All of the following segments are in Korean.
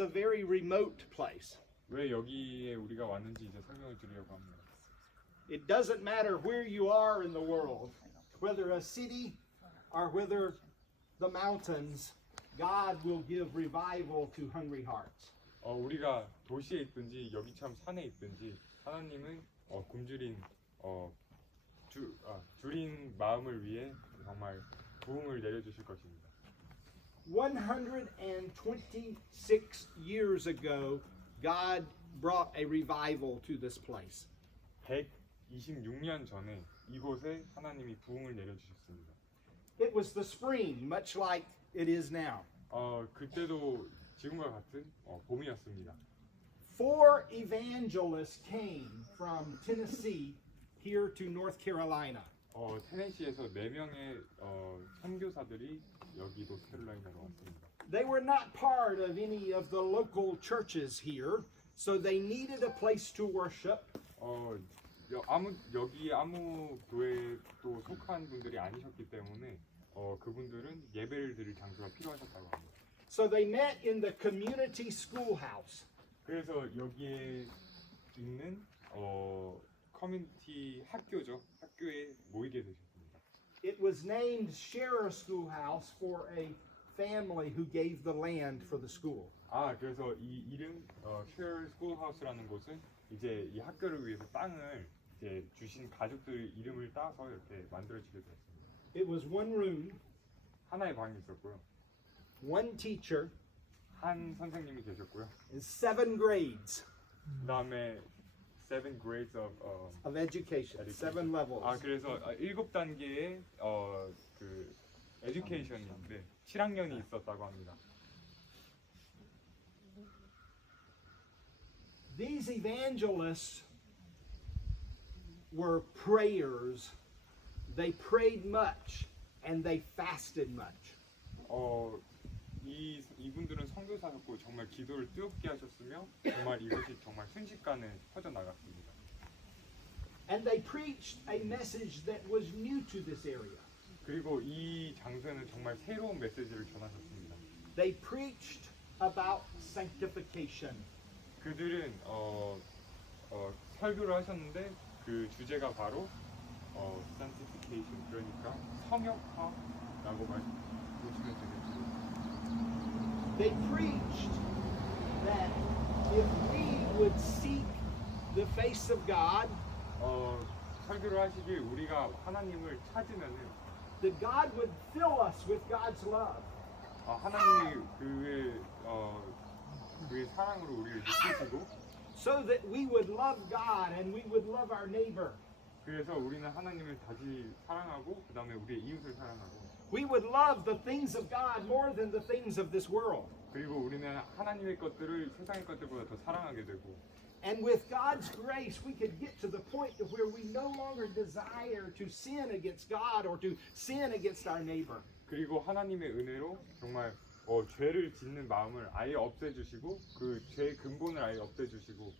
a very remote place. 왜 여기에 우리가 왔는지 이제 설명을 드리려고 합니다. It doesn't matter where you are in the world, whether a city or whether the mountains, God will give revival to hungry hearts. 우리가 도시에 있든지 여기 참 산에 있든지 하나님은 굶주린 줄인 마음을 위해 정말 부흥을 내려주실 것입니다. 126 years ago, God brought a revival to this place. 126년 전에 이곳에 하나님이 부흥을 내려주셨습니다. It was the spring, much like it is now. 그때도 지금과 같은 봄이었습니다. 4 evangelists came from Tennessee here to North Carolina. 테네시에서 4명의 선교사들이 여기 노스캐롤라이나로 왔습니다. They were not part of any of the local churches here, so they needed a place to worship. 여기 아무 교회도 속한 분들이 아니셨기 때문에 그분들은 예배를 드릴 장소가 필요하셨다고 합니다. So they met in the community schoolhouse. 그래서 여기에 있는 커뮤니티 학교죠. 학교에 모이게 되셨습니다. It was named Shearer Schoolhouse for a family who gave the land for the school. 그래서 이 이름 Shearer Schoolhouse라는 곳은 이제 이 학교를 위해서 땅을 이제 주신 가족들 이름을 따서 이렇게 만들어지게 되었습니다. It was one room, 하나의 방이 있었고요. one teacher, 한 선생님이 계셨고요. and 7 grades 그다음에 7 grades of education, 7 levels. 그래서 7단계의 그 education인데 7학년이 있었다고 합니다. These evangelists were prayers. They prayed much and they fasted much. 이분들은 선교사였고 정말 기도를 뜨겁게 하셨으며 정말 이것이 정말 순식간에 퍼져 나갔습니다. And they preached a message that was new to this area. 그리고 이 장소에는 정말 새로운 메시지를 전하셨습니다. They preached about sanctification. 그들은 설교를 하셨는데 그 주제가 바로 sanctification, 그러니까 성역화라고 보시면 되겠죠. They preached that if we would seek the face of God, 설교를 하시길 우리가 하나님을 찾으면은 that God would fill us with God's love. 하나님이 그의 사랑으로 우리를 느끼시고 So that we would love God and we would love our neighbor. 그래서 우리는 하나님을 다시 사랑하고 그 다음에 우리의 이웃을 사랑하고 We would love the things of God more than the things of this world. 그리고 우리는 하나님의 것들을 세상의 것들보다 더 사랑하게 되고 And with God's grace, we could get to the point to where we no longer desire to sin against God or to sin against our neighbor. 그리고 하나님의 은혜로 정말 죄를 짓는 마음을 아예 없애주시고 그 죄의 근본을 아예 없애주시고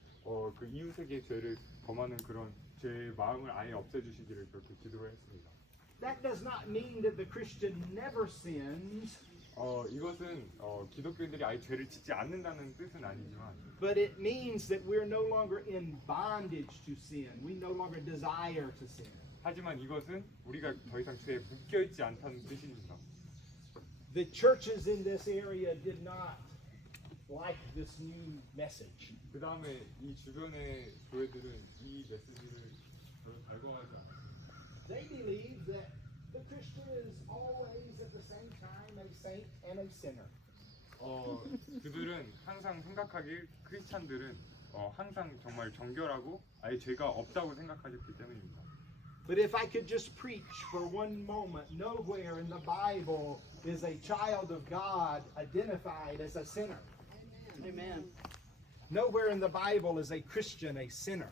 그 이웃에게 죄를 범하는 그런 죄의 마음을 아예 없애주시기를 그렇게 기도를 했습니다. That does not mean that the Christian never sins. 이것은 기독교인들이 아예 죄를 짓지 않는다는 뜻은 아니지만 But it means that we're no longer in bondage to sin. We no longer desire to sin. 하지만 이것은 우리가 더 이상 죄에 묶여 있지 않다는 뜻입니다. The churches in this area did not like this new message. 그 다음에 이 주변의 교회들은 이 메시지를 별로 달궈하지 않았습니다. They believe that the Christian is always at the same time a saint and a sinner. 그들은 항상 생각하길 크리스찬들은 항상 정말 정결하고 아예 죄가 없다고 생각하셨기 때문입니다. But if I could just preach for one moment, nowhere in the Bible is a child of God identified as a sinner. Amen. Nowhere in the Bible is a Christian a sinner.